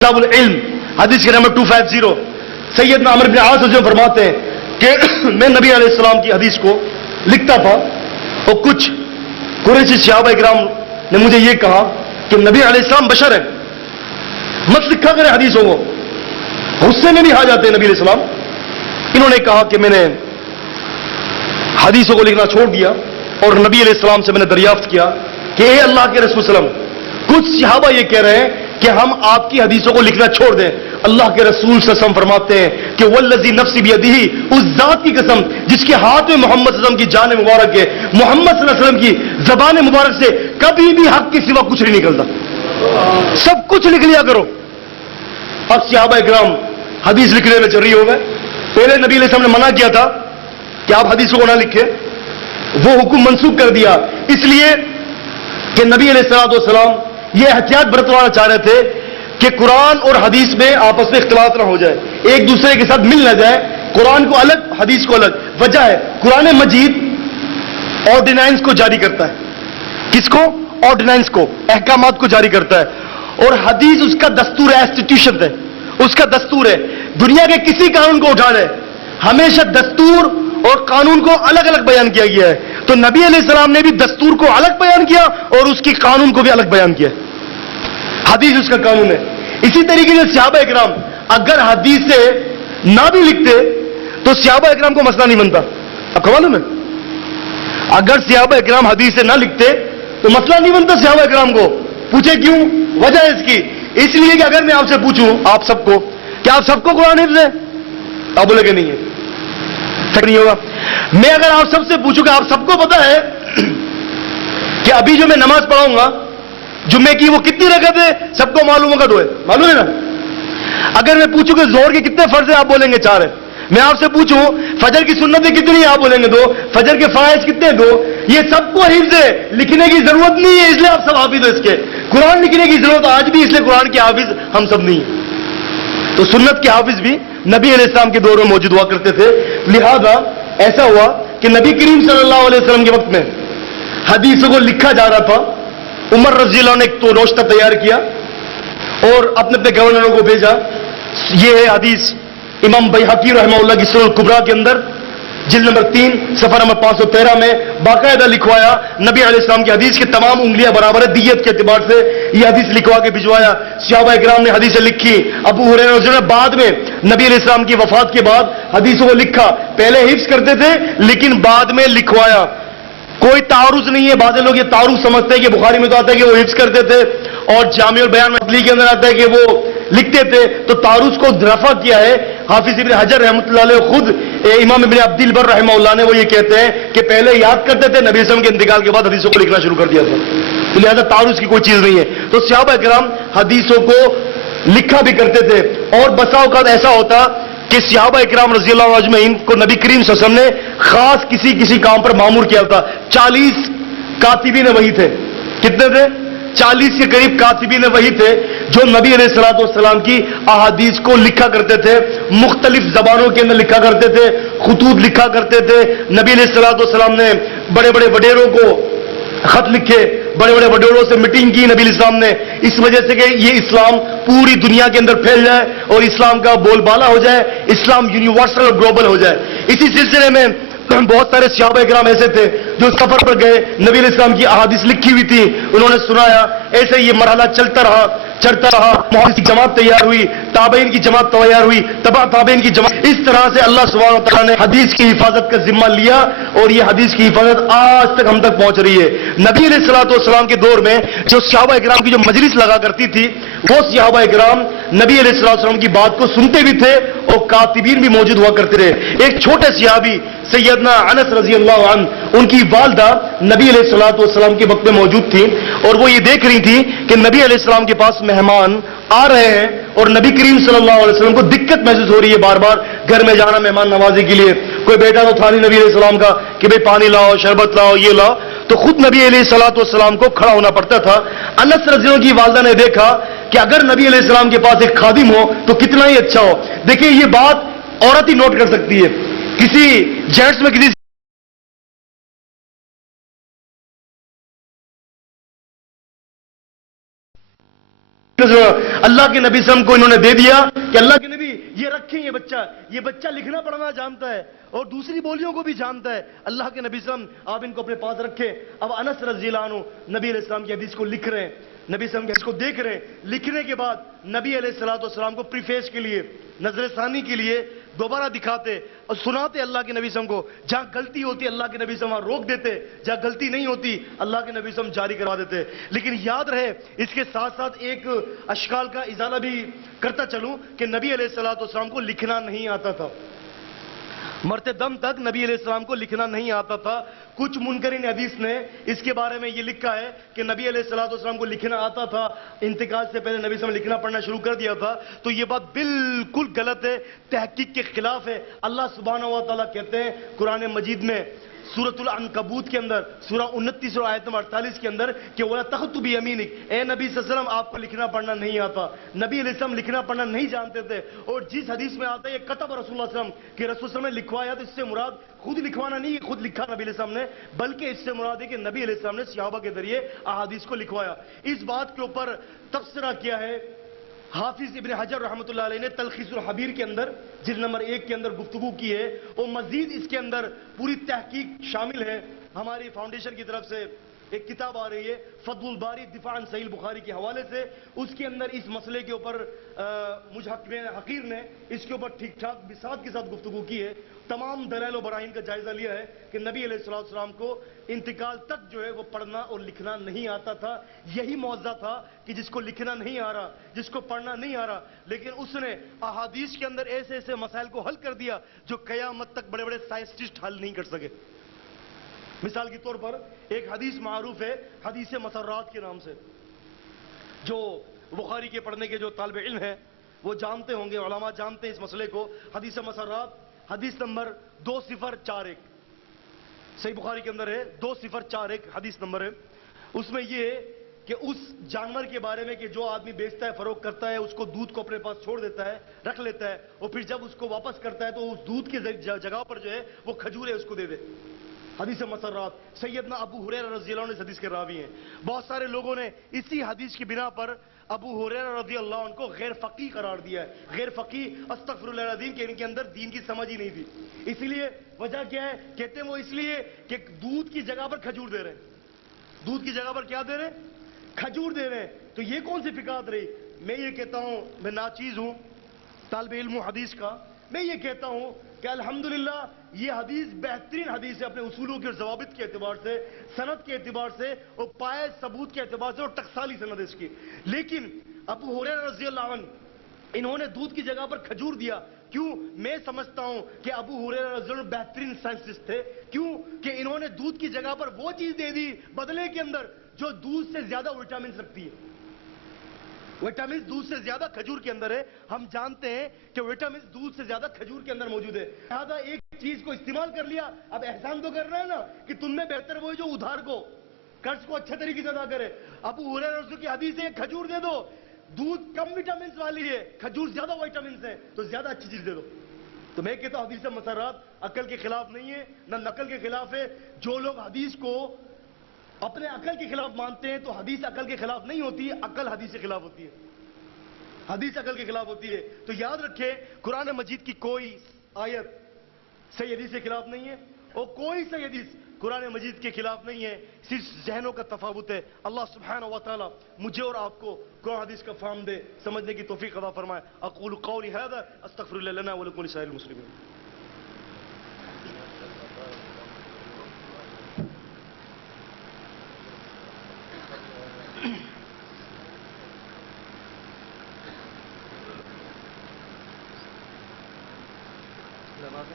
کتاب العلم حدیث کے نمبر 250 سیدنا عمر بن عاص جو فرماتے ہیں کہ میں نبی علیہ السلام کی حدیث کو لکھتا تھا اور کچھ قریشی صحابہ کرام نے مجھے یہ کہا کہ نبی علیہ السلام بشر ہے، مت لکھا کرے حدیثوں کو، غصے میں بھی آ جاتے ہیں نبی علیہ السلام۔ انہوں نے کہا کہ میں نے حدیثوں کو لکھنا چھوڑ دیا اور نبی علیہ السلام سے میں نے دریافت کیا کہ اے اللہ کے رسول صلی اللہ علیہ وسلم، کچھ صحابہ یہ کہہ رہے ہیں کہ ہم آپ کی حدیثوں کو لکھنا چھوڑ دیں۔ اللہ کے رسول صلی اللہ علیہ وسلم فرماتے ہیں کہ والذی نفسی بیدہ، اس ذات کی قسم جس کے ہاتھ میں محمد صلی اللہ علیہ وسلم کی جان مبارک ہے، محمد صلی اللہ علیہ وسلم کی زبان مبارک سے کبھی بھی حق کے سوا کچھ نہیں نکلتا، سب کچھ لکھ لیا کرو۔ اب صحابہ کرام حدیث لکھنے میں چل رہی ہو گئے۔ پہلے نبی علیہ السلام نے منع کیا تھا کہ آپ حدیثوں کو نہ لکھیں، وہ حکم منسوخ کر دیا اس لیے کہ نبی علیہ السلام یہ احتیاط برتوانا چاہ رہے تھے کہ قرآن اور حدیث میں آپس میں اختلاط نہ ہو جائے، ایک دوسرے کے ساتھ مل نہ جائے، قرآن کو الگ حدیث کو الگ۔ وجہ ہے قرآن مجید آرڈیننس کو جاری کرتا ہے، کس کو؟ آرڈیننس کو، احکامات کو جاری کرتا ہے، اور حدیث اس کا دستور ہے، انسٹیٹیوشن ہے، اس کا دستور ہے۔ دنیا کے کسی قانون کو اٹھا لے، ہمیشہ دستور اور قانون کو الگ الگ بیان کیا گیا ہے، تو نبی علیہ السلام نے بھی دستور کو الگ بیان کیا اور اس کی قانون کو بھی الگ بیان کیا۔ حدیث اس کا قانون ہے۔ اسی طریقے سے صحابہ اکرام اگر حدیث سے نہ بھی لکھتے تو صحابہ اکرام کو مسئلہ نہیں بنتا۔ اب کو معلوم ہے اگر صحابہ اکرام حدیث سے نہ لکھتے تو مسئلہ نہیں بنتا صحابہ اکرام کو۔ پوچھے کیوں؟ وجہ اس کی، اس لیے کہ اگر میں آپ سے پوچھوں آپ سب کو کہ آپ سب کو قرآن حفظ ہے، آپ بولے کہ نہیں ہے، تک نہیں ہوگا۔ میں اگر آپ سب سے پوچھوں کہ آپ سب کو پتا ہے کہ ابھی جو میں نماز پڑھاؤں گا جمعے کی وہ کتنی رکعت ہے، سب کو معلوم ہوگا، 2 ہے، معلوم ہے نا۔ اگر میں پوچھوں کہ ظہر کے کتنے فرض ہیں، آپ بولیں گے 4 ہے۔ میں آپ سے پوچھوں فجر کی سنتیں کتنی ہیں، آپ بولیں گے 2۔ فجر کے فرائض کتنے ہیں، 2۔ یہ سب کو حفظ ہے، لکھنے کی ضرورت نہیں ہے، اس لیے آپ سب حافظ ہیں اس کے۔ قرآن لکھنے کی ضرورت آج بھی، اس لیے قرآن کے حافظ ہم سب نہیں ہیں۔ تو سنت کے حافظ بھی نبی علیہ السلام کے دور میں موجود ہوا کرتے تھے، لہذا ایسا ہوا کہ نبی کریم صلی اللہ علیہ وسلم کے وقت میں حدیثوں کو لکھا جا رہا تھا۔ عمر رضی اللہ عنہ نے ایک تو نوشتہ تیار کیا اور اپنے اپنے گورنروں کو بھیجا، یہ ہے حدیث امام بیہقی رحمہ اللہ کی سنن الکبریٰ کے اندر جلد نمبر 3 صفحہ نمبر 513 میں باقاعدہ لکھوایا، نبی علیہ السلام کی حدیث کی تمام انگلیاں برابر ہے دیت کے اعتبار سے، یہ حدیث لکھوا کے بھجوایا۔ صحابہ کرام نے حدیثیں لکھی، ابو ہریرہ رضی اللہ عنہ نے بعد میں نبی علیہ السلام کی وفات کے بعد حدیثوں کو لکھا، پہلے حفظ کرتے تھے لیکن بعد میں لکھوایا۔ کوئی تعارض نہیں ہے، بعض لوگ یہ تعارض سمجھتے ہیں کہ بخاری میں تو آتا ہے کہ وہ حفظ کرتے تھے اور جامع البیان مطلع کے اندر آتا ہے کہ وہ لکھتے تھے، تو تعارض کو رفع کیا ہے حافظ ابن حجر رحمۃ اللہ علیہ، خود امام ابن عبد البر رحمہ اللہ نے وہ یہ کہتے ہیں کہ پہلے یاد کرتے تھے، نبی وسلم کے انتقال کے بعد حدیثوں کو لکھنا شروع کر دیا تھا، تو لہذا تعارض کی کوئی چیز نہیں ہے۔ تو صحابہ کرام حدیثوں کو لکھا بھی کرتے تھے، اور بسا اوقات ایسا ہوتا کہ صحابہ اکرام رضی اللہ عنہ اجمعین کو نبی کریم صلی اللہ علیہ وسلم نے خاص کسی کام پر مامور کیا تھا۔ 40 کاتبین وحی تھے، کتنے تھے؟ 40 کے قریب کاتبین وحی تھے جو نبی علیہ الصلوۃ والسلام کی احادیث کو لکھا کرتے تھے، مختلف زبانوں کے اندر لکھا کرتے تھے، خطوط لکھا کرتے تھے۔ نبی علیہ الصلوۃ والسلام نے بڑے بڑے وڈیروں کو خط لکھے، بڑے بڑے وڈیروں سے میٹنگ کی نبی علیہ السلام نے، اس وجہ سے کہ یہ اسلام پوری دنیا کے اندر پھیل جائے اور اسلام کا بول بالا ہو جائے، اسلام یونیورسل اور گلوبل ہو جائے۔ اسی سلسلے میں بہت سارے صحابہ کرام ایسے تھے جو سفر پر گئے، نبی علیہ السلام کی احادیث لکھی ہوئی تھی، انہوں نے سنایا، ایسے یہ مرحلہ چلتا رہا محدث کی جماعت تیار ہوئی، تابعین کی جماعت تیار ہوئی، تبع تابعین کی جماعت، اس طرح سے اللہ سبحانہ و تعالیٰ نے حدیث کی حفاظت کا ذمہ لیا اور یہ حدیث کی حفاظت آج تک ہم تک پہنچ رہی ہے۔ نبی علیہ الصلوۃ والسلام کے دور میں جو صحابہ کرام کی جو مجلس لگا کرتی تھی، وہ صحابہ کرام نبی علیہ الصلوۃ والسلام کی بات کو سنتے بھی تھے اور کاتبین بھی موجود ہوا کرتے رہے۔ ایک چھوٹے صحابی سیدنا انس رضی اللہ عنہ، ان کی والدہ نبی علیہ الصلوۃ والسلام کے وقت میں موجود تھی اور وہ یہ دیکھ رہی تھی کہ نبی علیہ السلام کے پاس مہمان آ رہے ہیں اور نبی کریم صلی اللہ علیہ وسلم کو دقت محسوس ہو رہی ہے بار بار گھر میں جانا مہمان نوازی کے لیے۔ کوئی بیٹا تو تھا نہیں نبی علیہ السلام کا کہ بھئی پانی لاؤ، شربت لاؤ، یہ لاؤ، تو خود نبی علیہ الصلوۃ والسلام کو کھڑا ہونا پڑتا تھا۔ انس رضی اللہ عنہ کی والدہ نے دیکھا کہ اگر نبی علیہ السلام کے پاس ایک خادم ہو تو کتنا ہی اچھا ہو۔ دیکھیں یہ بات عورت ہی نوٹ کر سکتی ہے، کسی جینٹس میں کسی اللہ کے نبی صلی اللہ علیہ وسلم کو انہوں نے دے دیا کہ اللہ کے نبی یہ رکھیں، یہ بچہ لکھنا پڑھنا جانتا ہے اور دوسری بولیوں کو بھی جانتا ہے، اللہ کے نبی صلی اللہ علیہ وسلم آپ ان کو اپنے پاس رکھیں۔ اب انس رضی اللہ عنہ نبی علیہ السلام کی حدیث کو لکھ رہے ہیں، نبی صلی اللہ علیہ وسلم کی حدیث کو دیکھ رہے ہیں، لکھنے کے بعد نبی علیہ السلام کو پریفیس کے لیے، نظر ثانی کے لیے دوبارہ دکھاتے اور سناتے اللہ کے نبی صلی اللہ علیہ وسلم کو، جہاں غلطی ہوتی اللہ کے نبی صلی اللہ علیہ وسلم روک دیتے، جہاں غلطی نہیں ہوتی اللہ کے نبی صلی اللہ علیہ وسلم جاری کروا دیتے۔ لیکن یاد رہے اس کے ساتھ ساتھ ایک اشکال کا ازالہ بھی کرتا چلوں کہ نبی علیہ السلام کو لکھنا نہیں آتا تھا، مرتے دم تک نبی علیہ السلام کو لکھنا نہیں آتا تھا۔ کچھ منکرین حدیث نے اس کے بارے میں یہ لکھا ہے کہ نبی علیہ السلام کو لکھنا آتا تھا، انتقال سے پہلے نبی صلی اللہ علیہ وسلم لکھنا پڑھنا شروع کر دیا تھا، تو یہ بات بالکل غلط ہے، تحقیق کے خلاف ہے۔ اللہ سبحانہ و تعالیٰ کہتے ہیں قرآن مجید میں سورۃ العنکبوت کے اندر سورہ 29 اور آیت نمبر 48 کے اندر کہ وَلَا تَخْطُ بِيَمِينِكَ، اے نبی صلی اللہ علیہ وسلم آپ کو لکھنا پڑھنا نہیں آتا، نبی علیہ السلام لکھنا پڑھنا نہیں جانتے تھے۔ اور جس حدیث میں آتا ہے یہ کتب رسول اللہ صلی اللہ علیہ وسلم کہ رسول اللہ صلی اللہ علیہ وسلم نے لکھوایا، تو اس سے مراد خود لکھوانا نہیں ہے، خود لکھا نبی علیہ السلام نے، بلکہ اس سے مراد ہے کہ نبی علیہ السلام نے صحابہ کے ذریعے احادیث کو لکھوایا۔ اس بات کے اوپر تبصرہ کیا ہے حافظ ابن حجر رحمۃ اللہ علیہ نے تلخیص الحبیر کے اندر جلد نمبر 1 کے اندر گفتگو کی ہے، اور مزید اس کے اندر پوری تحقیق شامل ہے۔ ہماری فاؤنڈیشن کی طرف سے ایک کتاب آ رہی ہے فضل الباری دفاع عن صحیح البخاری کے حوالے سے، اس کے اندر اس مسئلے کے اوپر محقق حقیر نے اس کے اوپر ٹھیک ٹھاک بساط کے ساتھ گفتگو کی ہے، تمام دلائل و براہین کا جائزہ لیا ہے کہ نبی علیہ السلام کو انتقال تک جو ہے وہ پڑھنا اور لکھنا نہیں آتا تھا۔ یہی معجزہ تھا کہ جس کو لکھنا نہیں آ رہا، جس کو پڑھنا نہیں آ رہا، لیکن اس نے احادیث کے اندر ایسے ایسے مسائل کو حل کر دیا جو قیامت تک بڑے بڑے سائنسٹسٹ حل نہیں کر سکے۔ مثال کے طور پر ایک حدیث معروف ہے حدیث مسرات کے نام سے، جو بخاری کے پڑھنے کے جو طالب علم ہیں وہ جانتے ہوں گے، علماء جانتے ہیں اس مسئلے کو۔ حدیث مسرات حدیث نمبر 2041 صحیح بخاری کے اندر ہے، 2041 حدیث نمبر ہے۔ اس میں یہ ہے کہ اس جانور کے بارے میں کہ جو آدمی بیچتا ہے فروخت کرتا ہے اس کو دودھ کو اپنے پاس چھوڑ دیتا ہے، رکھ لیتا ہے، اور پھر جب اس کو واپس کرتا ہے تو اس دودھ کی جگہ پر جو ہے وہ کھجورے اس کو دے دے۔ حدیث مسرات سیدنا ابو ہریرہ رضی اللہ عنہ اس حدیث کے راوی ہیں۔ بہت سارے لوگوں نے اسی حدیث کی بنا پر ابو ہریرہ رضی اللہ عنہ کو غیر فقیہ قرار دیا ہے۔ غیر فقیہ استغفر اللہ العظیم کہ ان کے اندر دین کی سمجھ ہی نہیں تھی۔ اس لیے وجہ کیا ہے؟ کہتے ہیں وہ اس لیے کہ دودھ کی جگہ پر کھجور دے رہے ہیں، دودھ کی جگہ پر کیا دے رہے ہیں؟ کھجور دے رہے ہیں۔ تو یہ کون سی فقاہت رہی؟ میں یہ کہتا ہوں، میں ناچیز ہوں طالب علم ہوں حدیث کا، میں یہ کہتا ہوں کہ الحمدللہ یہ حدیث بہترین حدیث ہے اپنے اصولوں کے ضوابط کے اعتبار سے، سند کے اعتبار سے اور پائے ثبوت کے اعتبار سے، اور ٹکسالی سند اس کی۔ لیکن ابو ہریرہ رضی اللہ عنہ انہوں نے دودھ کی جگہ پر کھجور دیا، کیوں؟ میں سمجھتا ہوں کہ ابو ہریرہ رضی اللہ عنہ بہترین سائنسسٹ تھے، کیوں کہ انہوں نے دودھ کی جگہ پر وہ چیز دے دی بدلے کے اندر جو دودھ سے زیادہ وٹامنز رکھتی ہے۔ وٹامنز دودھ سے زیادہ کھجور کے اندر ہے، ہم جانتے ہیں کہ وٹامنز دودھ سے زیادہ کھجور کے اندر موجود ہے۔ لہذا ایک چیز کو استعمال کر لیا، اب احسان تو کر رہا ہے نا کہ تم میں بہتر وہ جو ادھار کو قرض کو اچھے طریقے سے ادا کرے۔ ابو ہریرہ رضی اللہ عنہ کی حدیث ہے کھجور دے دو، دودھ کم وٹامنز والی ہے، کھجور زیادہ وٹامنز ہے، تو زیادہ اچھی چیز دے دو۔ تو میں کہتا ہوں حدیث مسرات عقل کے خلاف نہیں ہے، نہ نقل کے خلاف ہے۔ جو لوگ حدیث کو اپنے عقل کے خلاف مانتے ہیں تو حدیث عقل کے خلاف نہیں ہوتی، عقل حدیث کے خلاف ہوتی ہے، حدیث عقل کے خلاف ہوتی ہے۔ تو یاد رکھیں قرآن مجید کی کوئی آیت صحیح حدیث کے خلاف نہیں ہے، اور کوئی صحیح حدیث قرآن مجید کے خلاف نہیں ہے، صرف ذہنوں کا تفاوت ہے۔ اللہ سبحانہ و تعالی مجھے اور آپ کو قرآن حدیث کا فہم دے، سمجھنے کی توفیق عطا فرمائے۔ اقول قولی ھذا استغفر اللہ لنا ولکم ولسائر المسلمین۔ نماز